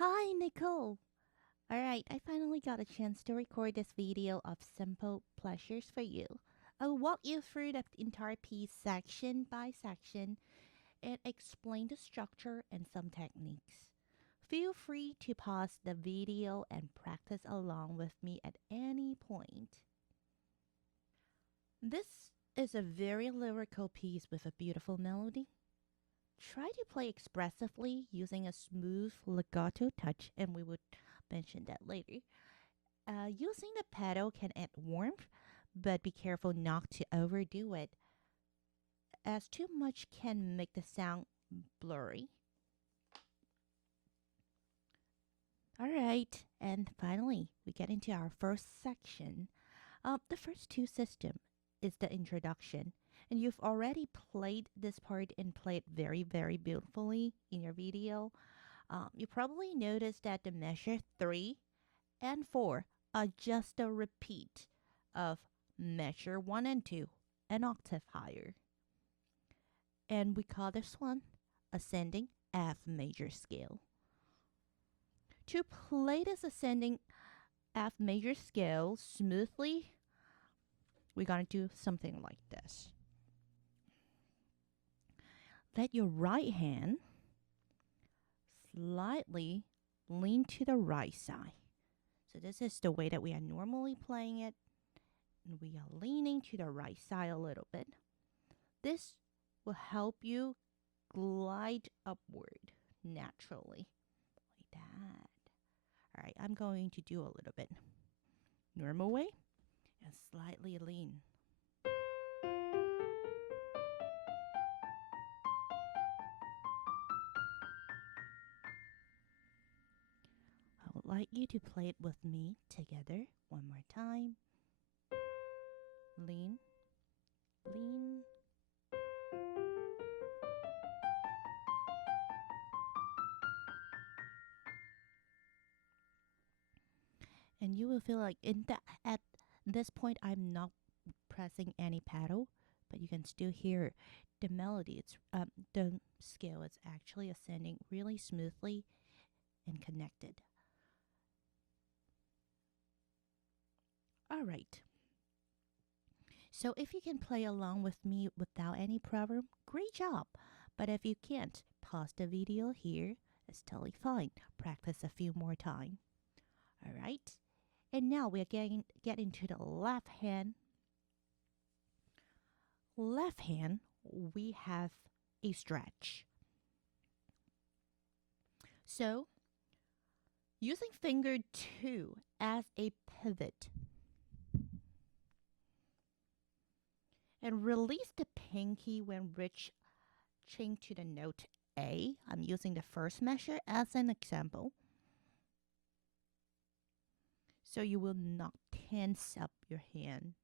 Hi, Nicole. Alright, I finally got a chance to record this video of simple pleasures for you. I'll walk you through the entire piece section by section and explain the structure and some techniques. Feel free to pause the video and practice along with me at any point. This is a very lyrical piece with a beautiful melody. Try to play expressively using a smooth legato touch, and we would mention that later. Using the pedal can add warmth, but be careful not to overdo it, as too much can make the sound blurry. Alright, and finally, we get into our first section. The first two system is the introduction, and you've already played this part and played very, very beautifully in your video. You probably noticed that the measure 3 and 4 are just a repeat of measure 1 and 2, an octave higher. And we call this one ascending F major scale. To play this ascending F major scale smoothly, we're going to do something like this. Let your right hand slightly lean to the right side. So this is the way that we are normally playing it. And we are leaning to the right side a little bit. This will help you glide upward naturally. Like that. Alright, I'm going to do a little bit. Normal way and slightly lean. I would like you to play it with me together one more time. Lean, lean. And you will feel like at this point I'm not pressing any pedal, but you can still hear the melody. It's the scale is actually ascending really smoothly and connected. All right. So if you can play along with me without any problem, great job. But if you can't, pause the video here. It's totally fine. Practice a few more times. All right. And now we're getting to the left hand. Left hand, we have a stretch. So using finger 2 as a pivot. And release the pinky when reaching to the note A. I'm using the first measure as an example. So you will not tense up your hand.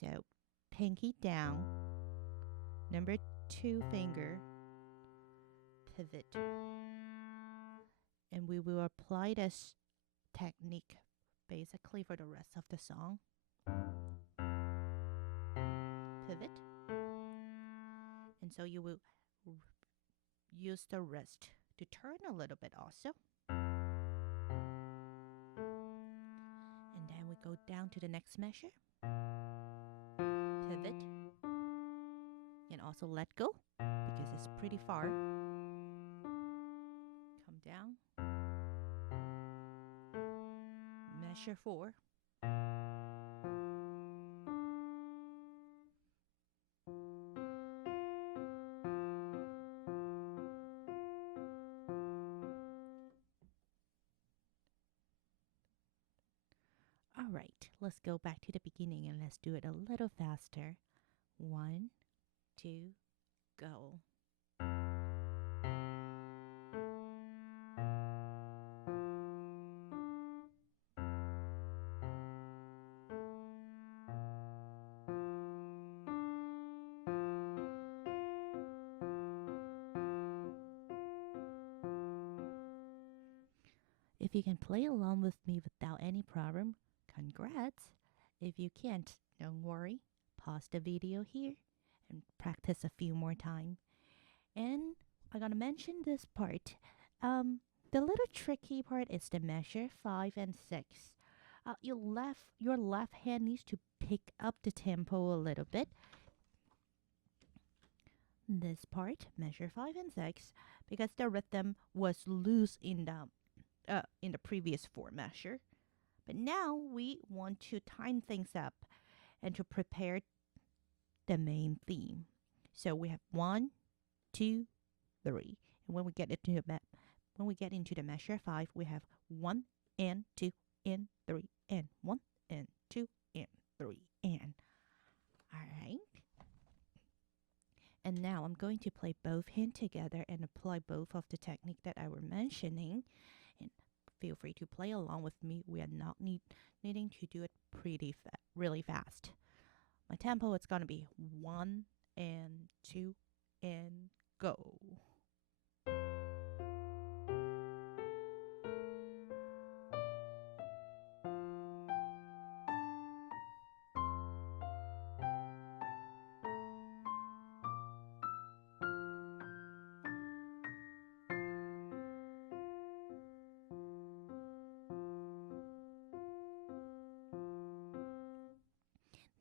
So pinky down, number 2 finger, pivot. And we will apply this technique basically for the rest of the song. Pivot. And so you will use the wrist to turn a little bit also. And then we go down to the next measure. Pivot. And also let go because it's pretty far. Come down. Measure 4. All right, let's go back to the beginning and let's do it a little faster. 1, 2, go. If you can play along with me without any problem, congrats. If you can't, don't worry. Pause the video here and practice a few more times. And I'm gonna mention this part. The little tricky part is the measure 5 and 6. Your left hand needs to pick up the tempo a little bit. This part, measure 5 and 6, because the rhythm was loose in the previous 4 measure. But now we want to time things up and to prepare the main theme. So we have 1, 2, 3, and when we get into the measure 5, we have 1 and 2 and 3 and 1 and 2 and 3 and. All right. And now I'm going to play both hands together and apply both of the technique that I were mentioning. And feel free to play along with me. We are not needing to do it really fast. My tempo is going to be 1 and 2 and go.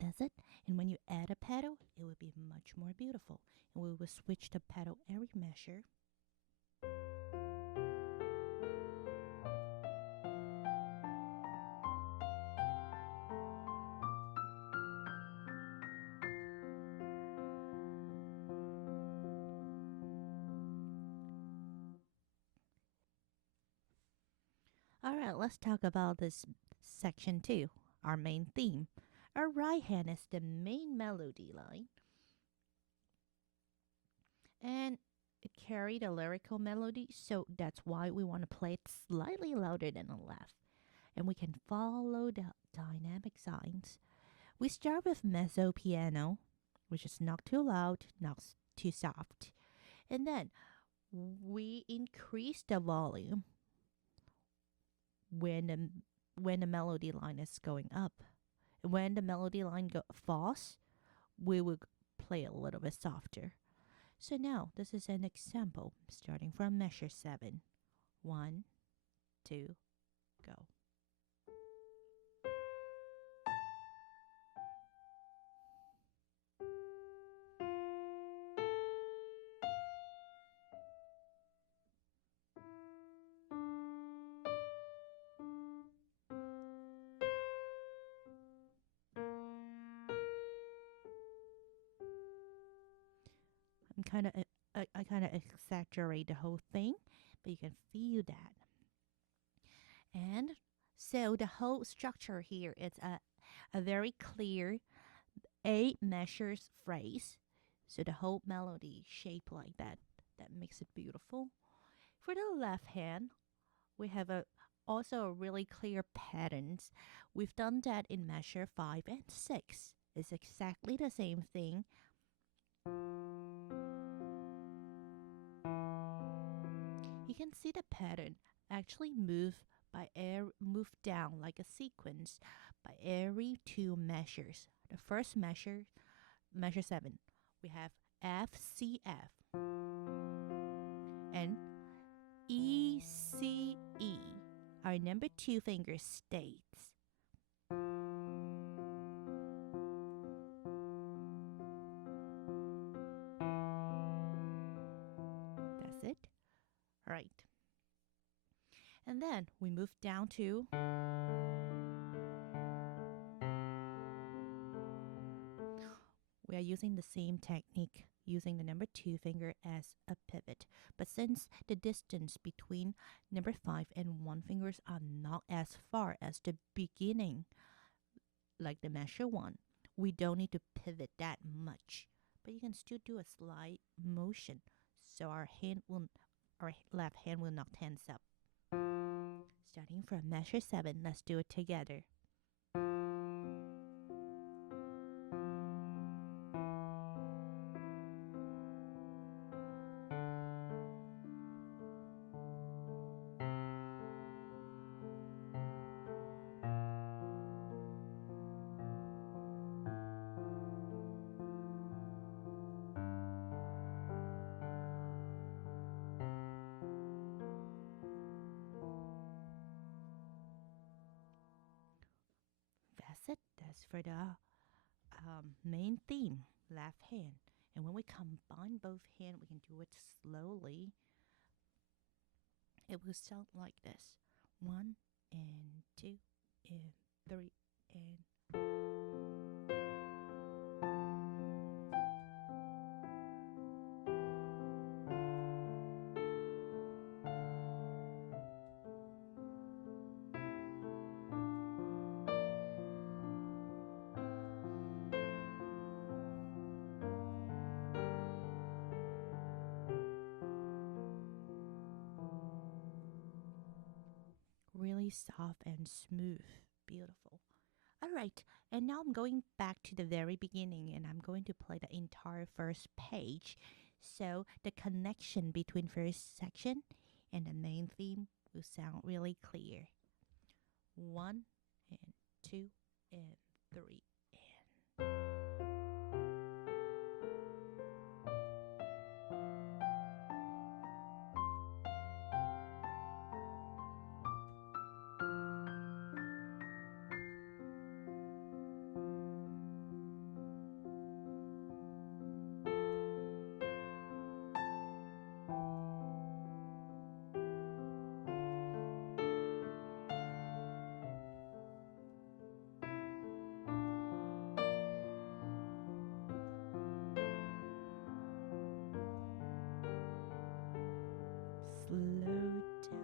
That's it. And when you add a pedal, it will be much more beautiful. And we will switch the pedal every measure. All right, let's talk about this section 2, our main theme. Our right hand is the main melody line, and it carried a lyrical melody, so that's why we want to play it slightly louder than the left. And we can follow the dynamic signs. We start with mezzo piano, which is not too loud, not too soft. And then we increase the volume when the melody line is going up. When the melody line falls, we will play a little bit softer. So now this is an example starting from measure 7. 1, 2, go. I kind of exaggerate the whole thing, but you can feel that. And so the whole structure here is a very clear 8 measures phrase. So the whole melody shaped like that. That makes it beautiful. For the left hand, we have also a really clear patterns. We've done that in measure 5 and 6. It's exactly the same thing. You can see the pattern actually move down like a sequence by every 2 measures. The first measure, measure 7, we have F C F and E C E. Our number 2 finger stays. That's it. Right. And then we move down to we are using the same technique, using the number 2 finger as a pivot. But since the distance between number 5 and 1 fingers are not as far as the beginning, like the measure 1, we don't need to pivot that much. But you can still do a slight motion, so our left hand will not tense up. Starting from measure 7, let's do it together. as for the main theme, left hand. And when we combine both hands, we can do it slowly. It will sound like this. 1 and 2 and 3 and really soft and smooth. Beautiful. All right, and now I'm going back to the very beginning and I'm going to play the entire first page. So the connection between first section and the main theme will sound really clear. 1 and 2 and 3 slow down.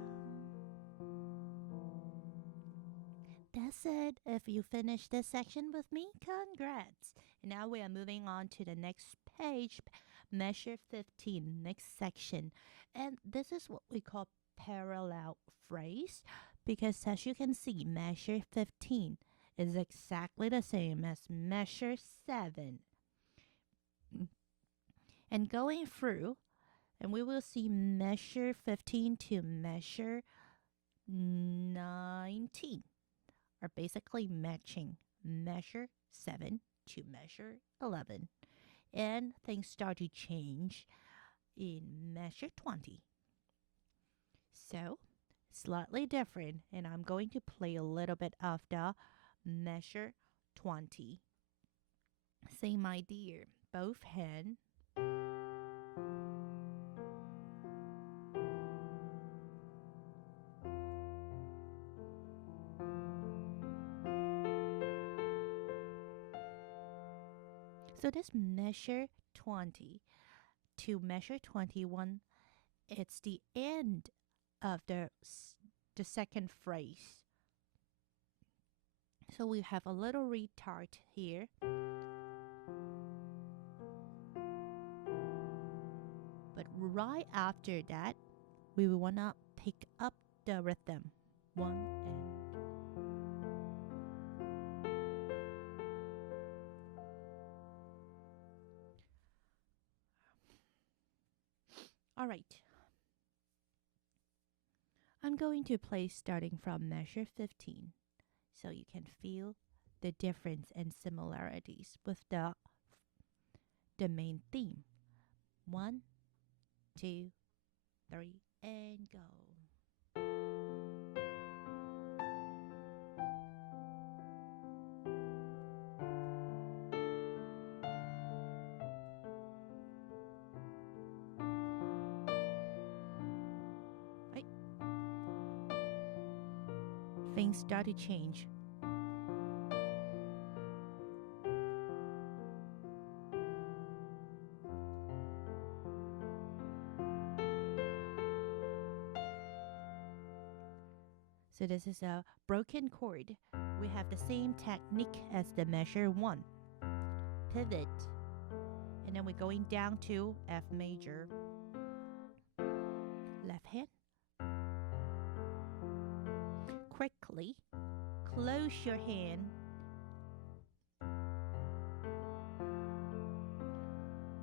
That's it. If you finished this section with me, congrats. Now we are moving on to the next page, measure 15, next section. And this is what we call parallel phrase because as you can see, measure 15 is exactly the same as measure 7. And going through, and we will see measure 15 to measure 19 are basically matching measure 7 to measure 11. And things start to change in measure 20. So, slightly different, and I'm going to play a little bit of the measure 20. Same idea, both hands. So this measure 20 to measure 21, it's the end of the second phrase. So we have a little retard here. But right after that, we will want to pick up the rhythm. 1 and all right. I'm going to play starting from measure 15 so you can feel the difference and similarities with the main theme. 1, 2, 3, and go. Right. Things start to change. So this is a broken chord. We have the same technique as the measure 1. Pivot. And then we're going down to F major. Left hand. Quickly close your hand.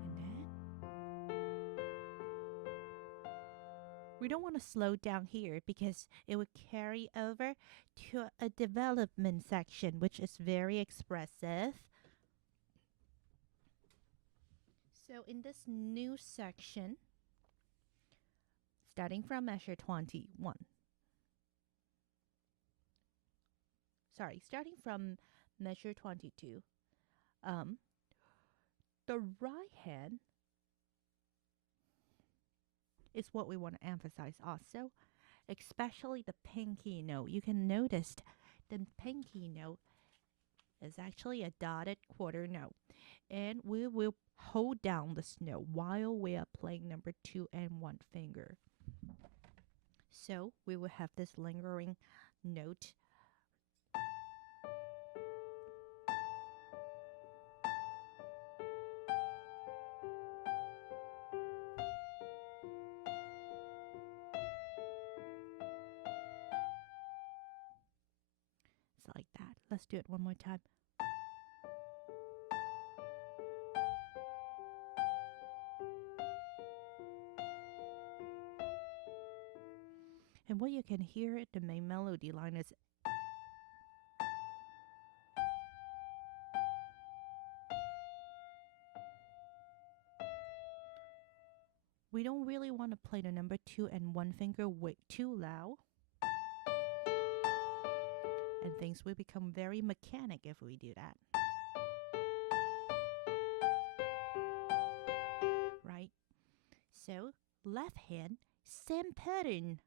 And then we don't want to slow down here because it would carry over to a development section, which is very expressive. So in this new section, starting from measure 21. Starting from measure 22. Um, the right hand is what we want to emphasize also, especially the pinky note. You can notice the pinky note is actually a dotted quarter note. And we will hold down the note while we are playing number 2 and 1 finger. So we will have this lingering note. It's like that. Let's do it one more time. And what you can hear, the main melody line is we don't really want to play the number 2 and 1 finger way too loud. And things will become very mechanic if we do that. Right? So, left hand, same pattern.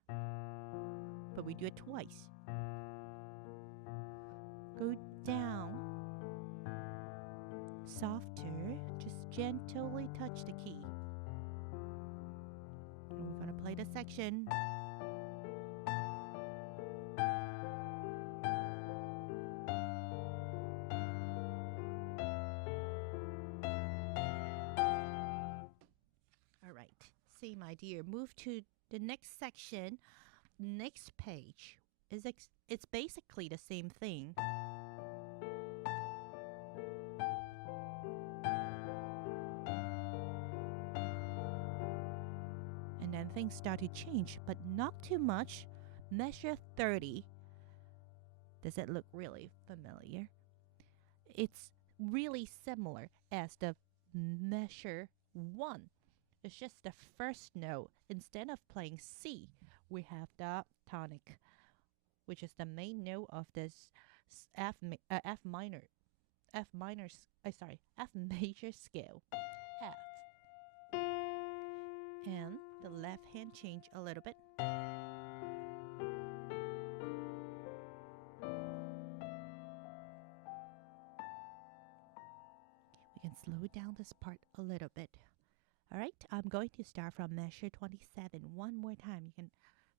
But we do it twice. Go down. Softer. Just gently touch the key. And we're going to play the section. All right. Same idea. Move to the next section. Next page. It's basically the same thing. And then things start to change, but not too much. Measure 30. Does it look really familiar? It's really similar as the measure 1. It's just the first note. Instead of playing C, we have the tonic, which is the main note of this F minor scale. F. And the left hand change a little bit. We can slow down this part a little bit. All right, I'm going to start from measure 27 one more time. You can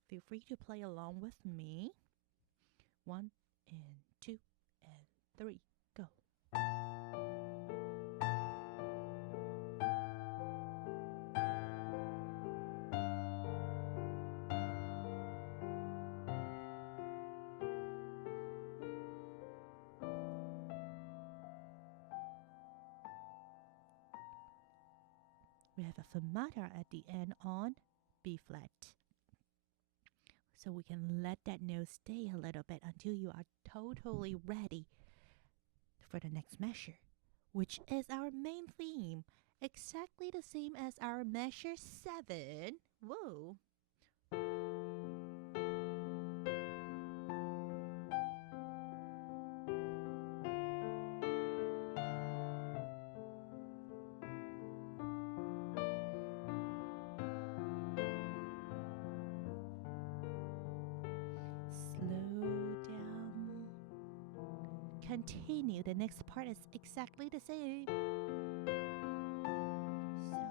feel free to play along with me. 1 and 2 and 3, go. We have a fermata at the end on B flat. So we can let that note stay a little bit until you are totally ready for the next measure, which is our main theme. Exactly the same as our measure 7. Whoa. Slow down. Continue. The next part is exactly the same.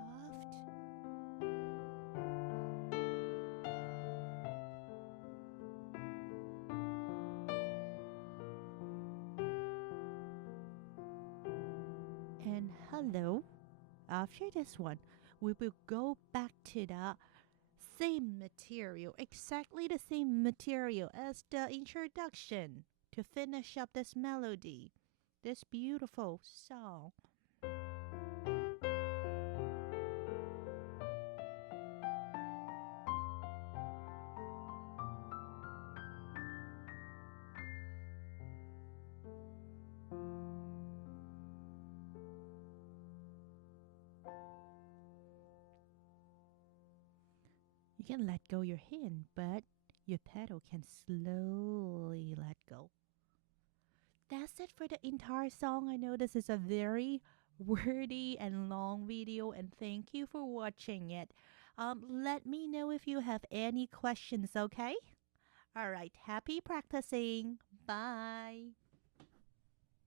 Soft. And hello. After this one, we will go back to the same material, exactly the same material as the introduction to finish up this melody, this beautiful song. You can let go your hand, but your pedal can slowly let go. That's it for the entire song. I know this is a very wordy and long video, and thank you for watching it. Let me know if you have any questions, okay? All right, happy practicing. Bye.